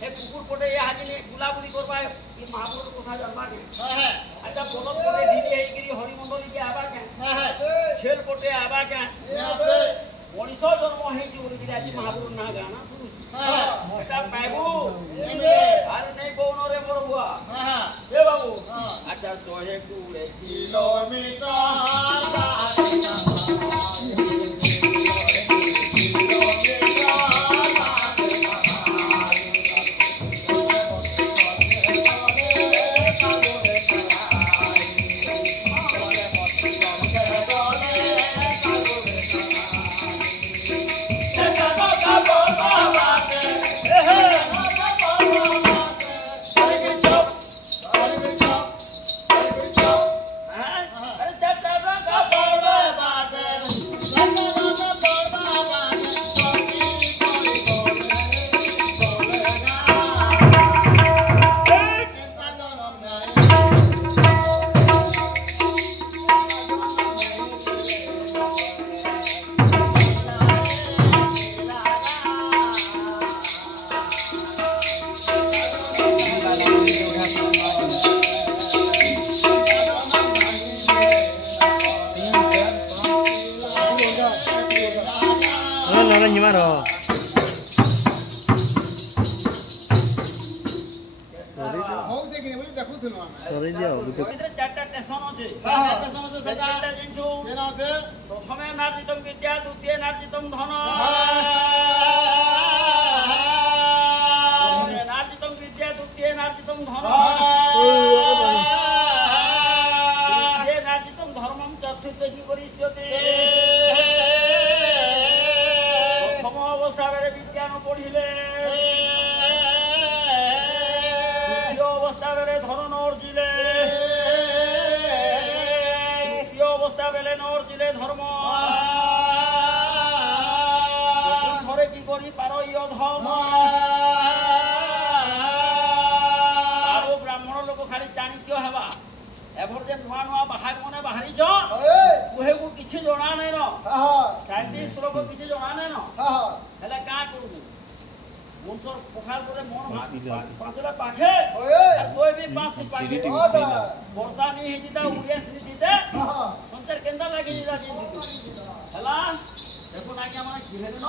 हे कुकुर पटे ये हाजिने गुलाबुली करबा ये महापुर कथा जानबा के अच्छा बलद पटे ढीली हे गिरी हरिमंडली के आबा के छेल पटे आबा के मनीष जन्म हे जी बोली आज महापुर ना गाना सुनु बेटा बाबू अरे नहीं बोनो रे मोर बुआ ए बाबू अच्छा 100 kilometre Gimana? Sorry dia, betul. चारटा स्टेशन আছে স্টেশন আছে সেটা চারটা জিনিস কেন আছে প্রথমে নার্জিতম বিদ্যা দ্বিতীয় নার্জিতম ধন প্রথমে নার্জিতম বিদ্যা দ্বিতীয় নার্জিতম ধন তৃতীয় নার্জিতম ধর্মম চতুর্থ কি করিষ্যতে প্রথম অবস্থায় বিজ্ঞান পড়িলে দ্বিতীয় অবস্থায় ধন অর্জিলে তৃতীয় অবস্থা বেলে নর্জিলে ধর্ম চতুর্থরে কি করি পারো ইয়ধম আরো ব্রাহ্মণ লোক খালি চাণিক্য হেবা এভর যে নূয়া নূয়া বাহাগ মনে বাহারিছ কুহেকু কিছু জনা নাই ন 37 শ্লোক কিছু জনা নাই ন হেলে কা করবু মনসর পোখাল করে মন পাঁচলা পাখে আর তোই বি পাঁচি পাখে বর্ষা নি হিদিতা উড়িয়া শ্রী দিতে সঞ্চার কেন্দা লাগি দিতা হেলা দেখো নাকি আমার ঘিরে ন